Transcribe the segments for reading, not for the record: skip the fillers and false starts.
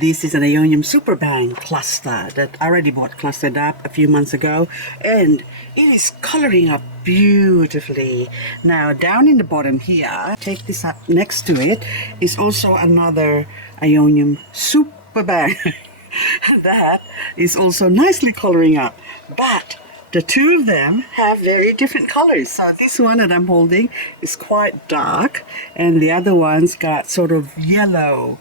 This is an Aeonium Super Bang cluster that I already bought clustered up a few months ago, and it is coloring up beautifully. Now down in the bottom here, take this up next to it, is also another Aeonium Super Bang. That is also nicely coloring up, but the two of them have very different colors. So this one that I'm holding is quite dark, and the other one's got sort of yellow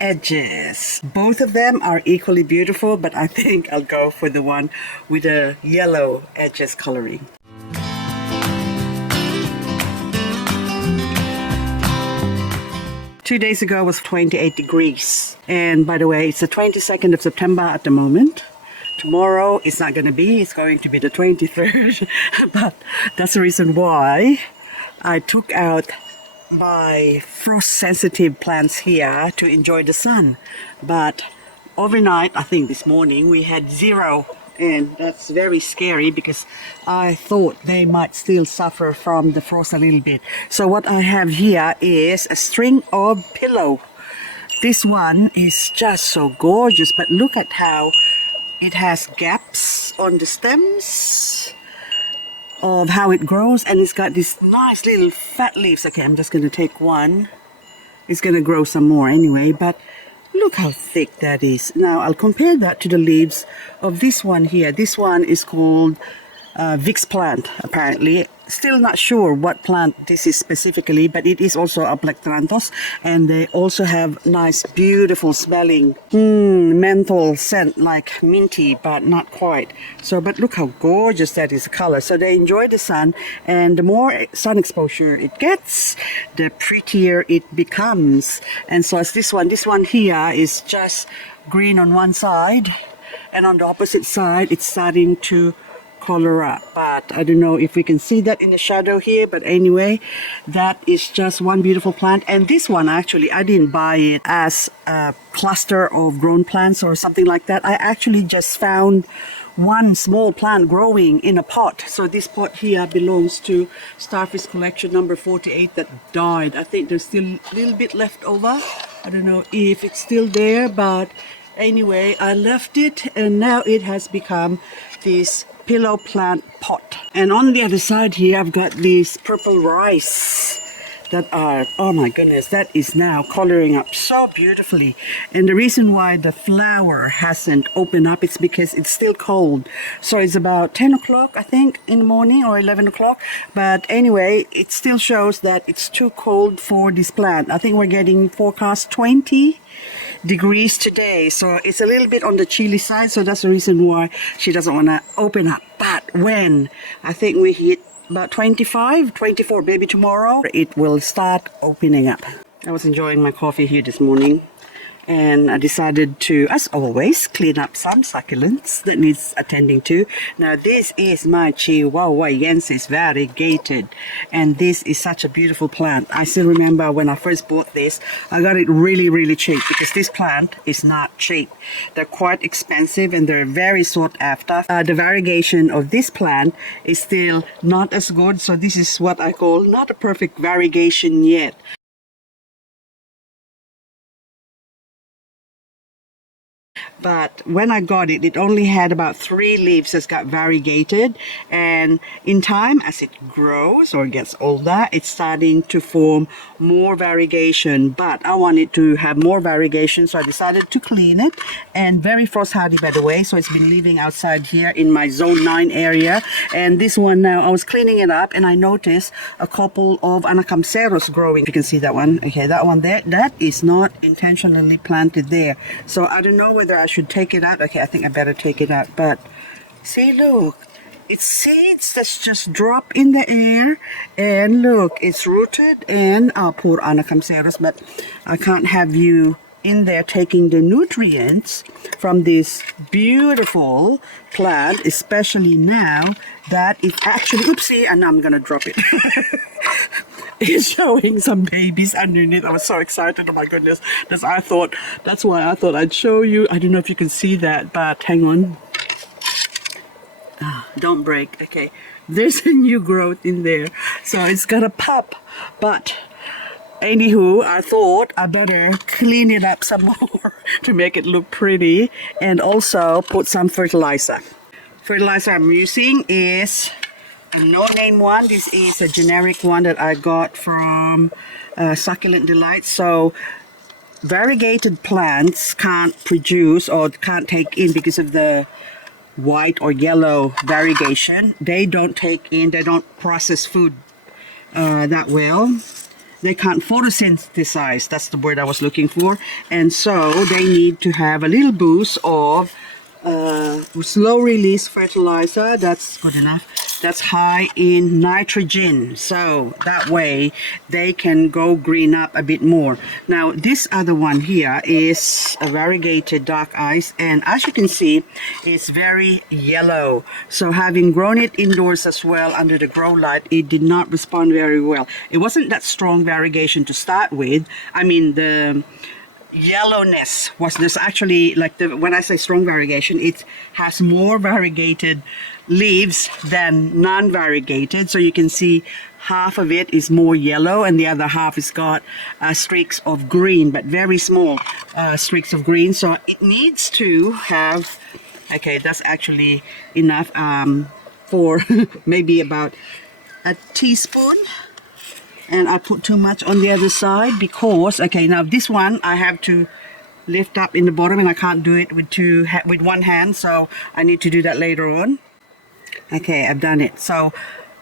edges. Both of them are equally beautiful, but I think I'll go for the one with the yellow edges coloring. Two days ago was 28 degrees, and by the way, it's the 22nd of September at the moment. Tomorrow it's not going to be, it's going to be the 23rd, but that's the reason why I took out my frost-sensitive plants here to enjoy the sun. But overnight, I think this morning, we had 0, and that's very scary because I thought they might still suffer from the frost a little bit. So what I have here is a string of pillow. This one is just so gorgeous, but look at how it has gaps on the stems of how it grows, and it's got these nice little fat leaves. Okay, I'm just going to take one. It's going to grow some more anyway, but look how thick that is. Now I'll compare that to the leaves of this one here. This one is called Vicks plant, apparently. Still not sure what plant this is specifically, but it is also a Plectranthus, and they also have nice, beautiful smelling menthol scent, like minty, but not quite. So, but look how gorgeous that is, the color. So they enjoy the sun, and the more sun exposure it gets, the prettier it becomes. And so as this one here is just green on one side, and on the opposite side, it's starting to color up, but I don't know if we can see that in the shadow here, but anyway, that is just one beautiful plant. And this one, actually, I didn't buy it as a cluster of grown plants or something like that. I actually just found one small plant growing in a pot. So this pot here belongs to Starfish collection number 48 that died. I think there's still a little bit left over. I don't know if it's still there, but anyway, I left it, and now it has become this pillow plant pot. And on the other side here, I've got these purple rice that are, oh my goodness, that is now coloring up so beautifully. And the reason why the flower hasn't opened up, it's because it's still cold. So it's about 10 o'clock, I think, in the morning, or 11 o'clock. But anyway, it still shows that it's too cold for this plant. I think we're getting forecast 20 degrees today, so it's a little bit on the chilly side, so that's the reason why she doesn't want to open up. But when I think we hit about 25, 24, maybe tomorrow, it will start opening up. I was enjoying my coffee here this morning, and I decided to, as always, clean up some succulents that needs attending to. Now this is my Chihuahuaensis variegated, and this is such a beautiful plant. I still remember when I first bought this, I got it really cheap, because this plant is not cheap. They're quite expensive and they're very sought after. The variegation of this plant is still not as good, so this is what I call not a perfect variegation yet. But when I got it, it only had about 3 leaves that's got variegated, and in time, as it grows or gets older, it's starting to form more variegation. But I wanted to have more variegation, so I decided to clean it. And very frost hardy, by the way, so it's been living outside here in my zone 9 area. And this one now, I was cleaning it up, and I noticed a couple of Anacamceros growing. You can see that one. Okay, that one there, that is not intentionally planted there. So I don't know whether I should take it out. Okay, I think I better take it out. But see, look, it's seeds that's just drop in the air, and look, it's rooted. And poor Anacamceros, but I can't have you in there taking the nutrients from this beautiful plant, especially now that it's actually, oopsie, and I'm gonna drop it. It's showing some babies underneath. I was so excited, oh my goodness. That's why I thought I'd show you. I don't know if you can see that, but hang on. Don't break. Okay, there's a new growth in there, so it's got a pup, but Anywho, I thought I better clean it up some more to make it look pretty, and also put some fertilizer. Fertilizer I'm using is a no-name one. This is a generic one that I got from Succulent Delight. So variegated plants can't produce or can't take in because of the white or yellow variegation. They don't take in, they don't process food that well. They can't photosynthesize, that's the word I was looking for. And so they need to have a little boost of slow release fertilizer. That's good enough. That's high in nitrogen, so that way they can go green up a bit more. Now this other one here is a variegated dark ice, and as you can see, it's very yellow. So having grown it indoors as well under the grow light, it did not respond very well. It wasn't that strong variegation to start with. I mean, the yellowness was this actually, like, when I say strong variegation, it has more variegated leaves than non-variegated. So you can see half of it is more yellow and the other half has got streaks of green, but very small streaks of green. So it needs to have, okay, that's actually enough for maybe about a teaspoon. And I put too much on the other side because, okay, now this one I have to lift up in the bottom and I can't do it with one hand, so I need to do that later on. Okay, I've done it. So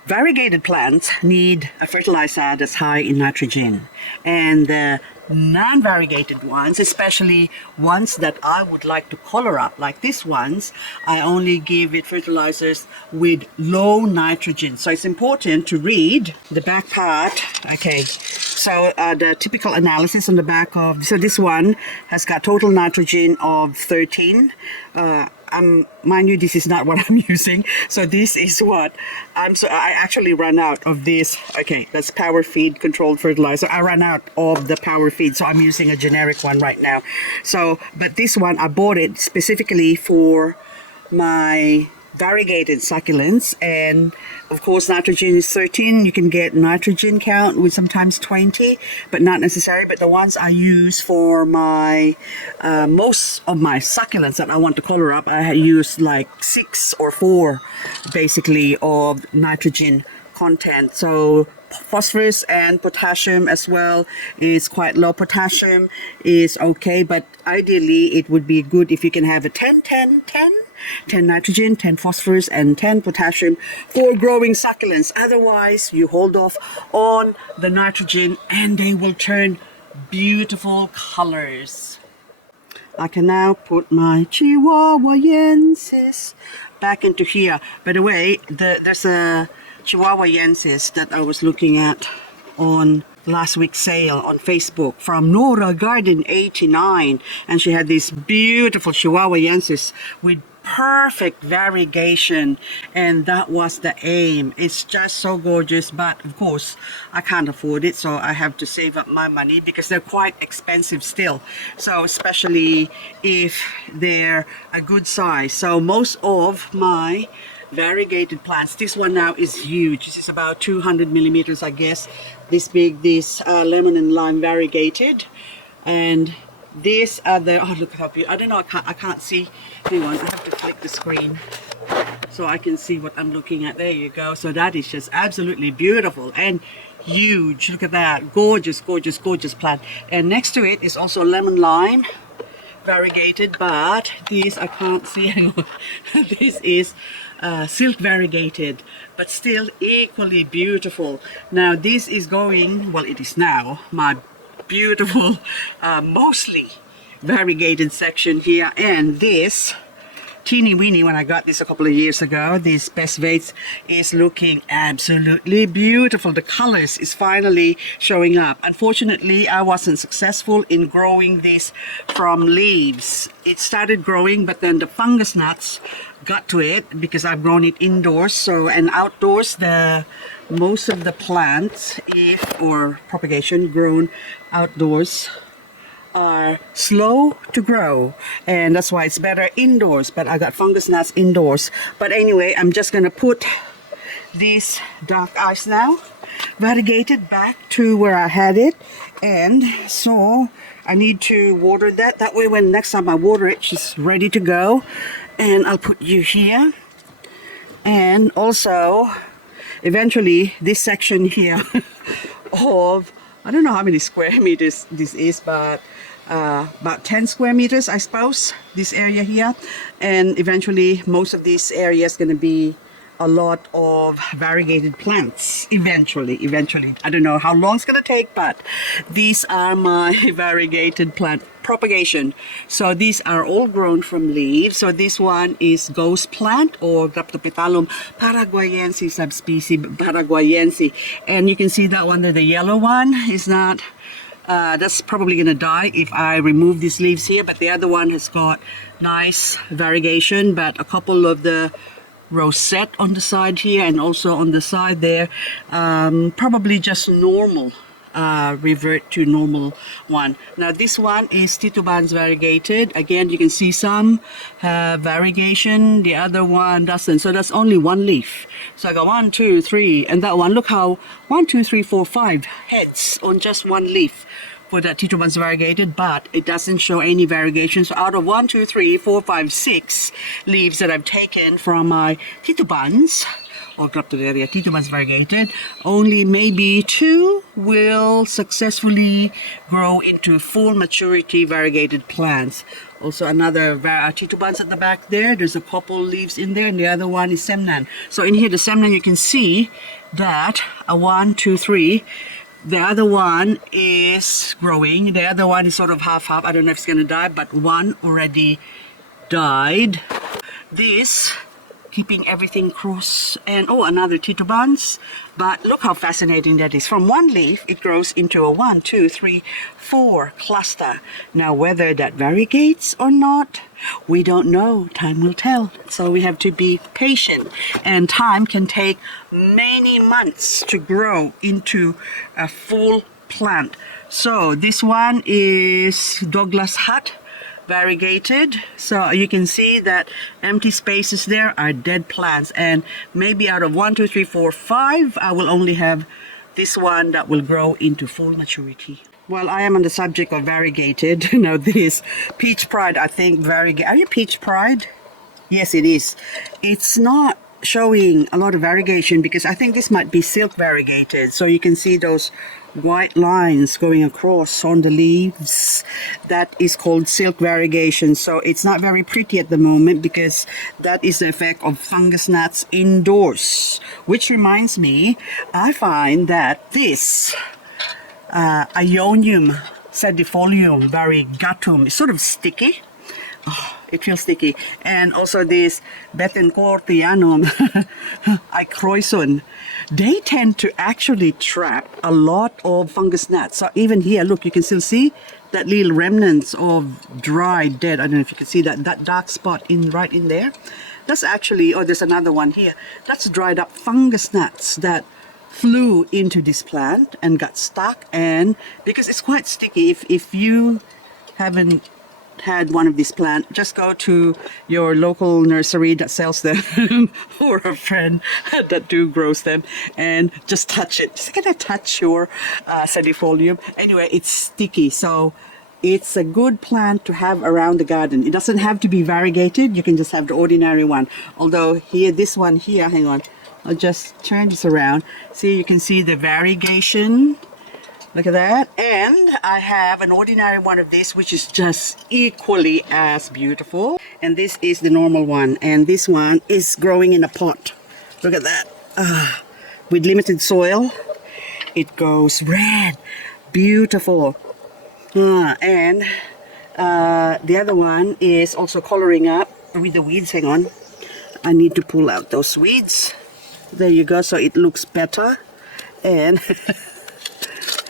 variegated plants need a fertilizer that's high in nitrogen, and the non-variegated ones, especially ones that I would like to color up like these ones, I only give it fertilizers with low nitrogen. So it's important to read the back part. Okay, so the typical analysis on the back of, so this one has got total nitrogen of 13. Mind you, this is not what I'm using. So this is what I actually ran out of this. Okay, that's power feed controlled fertilizer. I ran out of the power feed, so I'm using a generic one right now. So, but this one, I bought it specifically for my variegated succulents, and of course nitrogen is 13. You can get nitrogen count with sometimes 20, but not necessary. But the ones I use for my most of my succulents that I want to color up, I use like 6 or 4 basically of nitrogen content. So phosphorus and potassium as well is quite low. Potassium is okay, but ideally it would be good if you can have a 10 nitrogen, 10 phosphorus, and 10 potassium for growing succulents. Otherwise, you hold off on the nitrogen and they will turn beautiful colors. I can now put my Chihuahuaensis back into here. By the way, there's a Chihuahuaensis that I was looking at on last week's sale on Facebook from Nora Garden 89, and she had this beautiful Chihuahuaensis with perfect variegation, and that was the aim. It's just so gorgeous, but of course I can't afford it, so I have to save up my money because they're quite expensive still, so especially if they're a good size. So most of my variegated plants, this one now is huge. This is about 200 millimeters, I guess, this big, this lemon and lime variegated. And these are the, oh look how beautiful, I don't know, I can't see. Hang on, I have to click the screen so I can see what I'm looking at. There you go. So that is just absolutely beautiful and huge. Look at that, gorgeous, gorgeous, gorgeous plant. And next to it is also lemon lime variegated, but these I can't see. Hang on. This is silk variegated, but still equally beautiful. Now this is going, well, it is now my beautiful mostly variegated section here, and this teeny weeny, when I got this a couple of years ago, this Bess Bates, is looking absolutely beautiful. The colors is finally showing up. Unfortunately, I wasn't successful in growing this from leaves. It started growing, but then the fungus gnats got to it because I've grown it indoors. So, and outdoors, the most of the plants, or propagation grown outdoors, are slow to grow, and that's why it's better indoors. But I got fungus gnats indoors. But anyway, I'm just gonna put this dark ice now variegated back to where I had it, and so I need to water that. That way when next time I water it, she's ready to go. And I'll put you here. And also, eventually, this section here of, I don't know how many square meters this is, but about 10 square meters, I suppose, this area here. And eventually, most of this area is going to be a lot of variegated plants. Eventually. I don't know how long it's going to take, but these are my variegated plant propagation. So these are all grown from leaves. So this one is ghost plant, or Propagating Paraguayensis subspecies Paraguayensis. And you can see that one there, the yellow one is not, that's probably going to die if I remove these leaves here, but the other one has got nice variegation, but a couple of the rosette on the side here and also on the side there, probably just normal, revert to normal one. Now this one is titubans variegated. Again, you can see some have variegation, the other one doesn't. So that's only one leaf. So I got 1, 2, 3, and that one, look how 1, 2, 3, 4, 5 heads on just one leaf for that titubans variegated, but it doesn't show any variegation. So out of 1, 2, 3, 4, 5, 6 leaves that I've taken from my titubans, or Echeveria titubans variegated, only maybe 2 will successfully grow into full maturity variegated plants. Also another titubans at the back there, there's a couple leaves in there, and the other one is semnan. So in here, the semnan, you can see that a 1, 2, 3, the other one is growing. The other one is sort of half-half. I don't know if it's going to die, but one already died. This, keeping everything cross. And oh, another titubans. But look how fascinating that is. From one leaf, it grows into a 1, 2, 3, 4 cluster. Now, whether that variegates or not, we don't know. Time will tell. So we have to be patient. And time can take many months to grow into a full plant. So this one is Douglas Hut variegated. So you can see that empty spaces there are dead plants, and maybe out of 1, 2, 3, 4, 5, I will only have this one that will grow into full maturity. Well, I am on the subject of variegated. Now this Peach Pride, I think variegated. Are you Peach Pride? Yes, it is. It's not showing a lot of variegation because I think this might be silk variegated. So you can see those white lines going across on the leaves. That is called silk variegation. So it's not very pretty at the moment because that is the effect of fungus gnats indoors. Which reminds me, I find that this Aeonium Sedefolium variegatum is sort of sticky. Oh, it feels sticky. And also this Betancourtianum icroison, they tend to actually trap a lot of fungus gnats. So even here, look, you can still see that little remnants of dry, dead, I don't know if you can see that dark spot right in there. That's actually, oh, there's another one here. That's dried up fungus gnats that flew into this plant and got stuck. And because it's quite sticky, if you haven't had one of these plants, just go to your local nursery that sells them or a friend that grows them and just touch it. Just gonna touch your sedefolium. Anyway, it's sticky, so it's a good plant to have around the garden. It doesn't have to be variegated. You can just have the ordinary one. Although here, this one here, hang on, I'll just turn this around. See, you can see the variegation. Look at that. And I have an ordinary one of this, which is just equally as beautiful. And this is the normal one. And this one is growing in a pot. Look at that. With limited soil, it goes red. Beautiful. And the other one is also coloring up with the weeds. Hang on. I need to pull out those weeds. There you go. So it looks better. And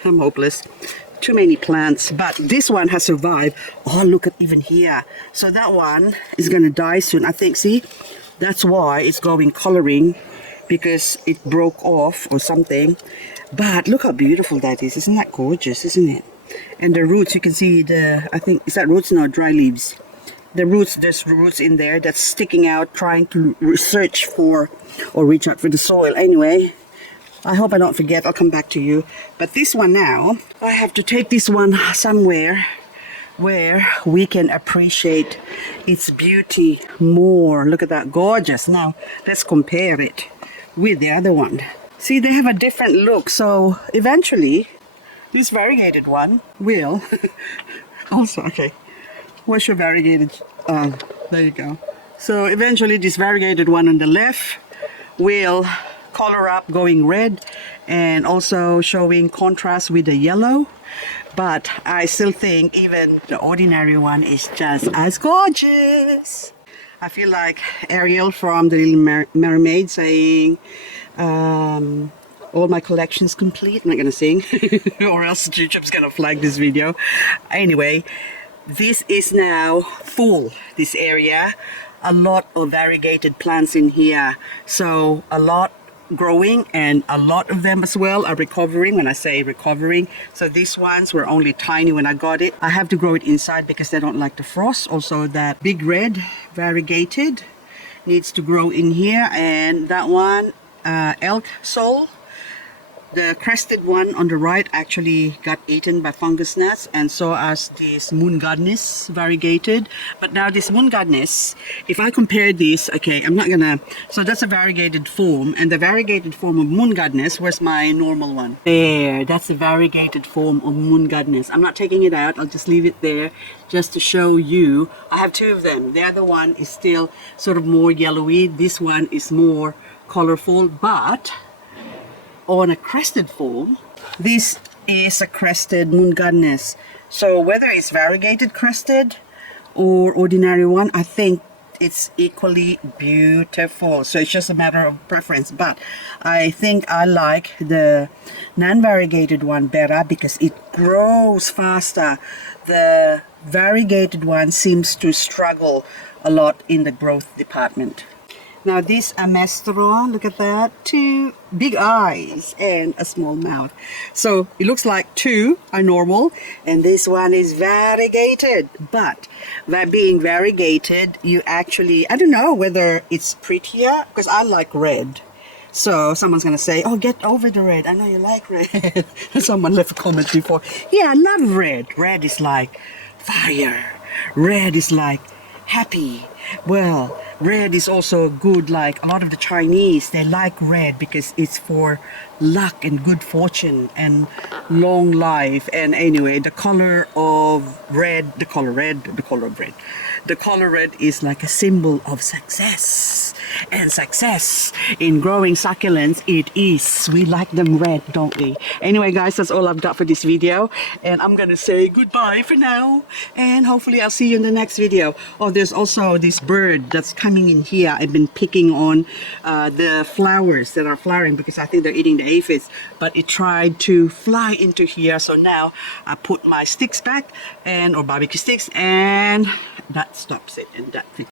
I'm hopeless. Too many plants. But this one has survived. Oh, look at even here. So that one is going to die soon. I think, see, that's why it's going coloring, because it broke off or something. But look how beautiful that is. Isn't that gorgeous, isn't it? And the roots, you can see the, I think, is that roots? No, dry leaves. The roots, there's roots in there that's sticking out, trying to search for or reach out for the soil. Anyway, I hope I don't forget. I'll come back to you. But this one now, I have to take this one somewhere where we can appreciate its beauty more. Look at that, gorgeous. Now let's compare it with the other one. See, they have a different look. So eventually this variegated one will also, okay, what's your variegated? There you go. So eventually this variegated one on the left will color up going red and also showing contrast with the yellow. But I still think even the ordinary one is just as gorgeous. I feel like Ariel from the Little Mermaid saying, all my collection's complete. I'm not gonna sing or else YouTube's gonna flag this video. Anyway, this is now full, this area. A lot of variegated plants in here. So a lot growing and a lot of them as well are recovering. When I say recovering, so these ones were only tiny when I got it. I have to grow it inside because they don't like the frost. Also that big red variegated needs to grow in here, and that one elk soul, the crested one on the right, actually got eaten by fungus gnats, and so as this moon Gadnis variegated. But now this moon Gadnis, if I compare this, okay, I'm not gonna, so that's a variegated form, and the variegated form of moon Gadnis, where's my normal one? There, that's the variegated form of moon Gadnis. I'm not taking it out, I'll just leave it there just to show you. I have two of them. The other one is still sort of more yellowy. This one is more colorful, but on a crested form, this is a crested moon Gadnis. So whether it's variegated crested or ordinary one, I think it's equally beautiful. So it's just a matter of preference, but I think I like the non-variegated one better because it grows faster. The variegated one seems to struggle a lot in the growth department. Now this amestron, look at that, two big eyes and a small mouth. So it looks like two are normal and this one is variegated. But that being variegated, you actually, I don't know whether it's prettier because I like red. So someone's gonna say, oh, get over the red. I know you like red. Someone left a comment before. Yeah, I love red. Red is like fire. Red is like happy. Well, red is also good. Like a lot of the Chinese, they like red because it's for luck and good fortune and long life. And anyway, the color of red, the color red is like a symbol of success. And success in growing succulents, it is. We like them red, don't we? Anyway, guys, that's all I've got for this video. And I'm gonna say goodbye for now. And hopefully I'll see you in the next video. Oh, there's also this bird that's coming in here. I've been picking on the flowers that are flowering because I think they're eating the aphids. But it tried to fly into here. So now I put my sticks back, and or barbecue sticks, and that stops it. And that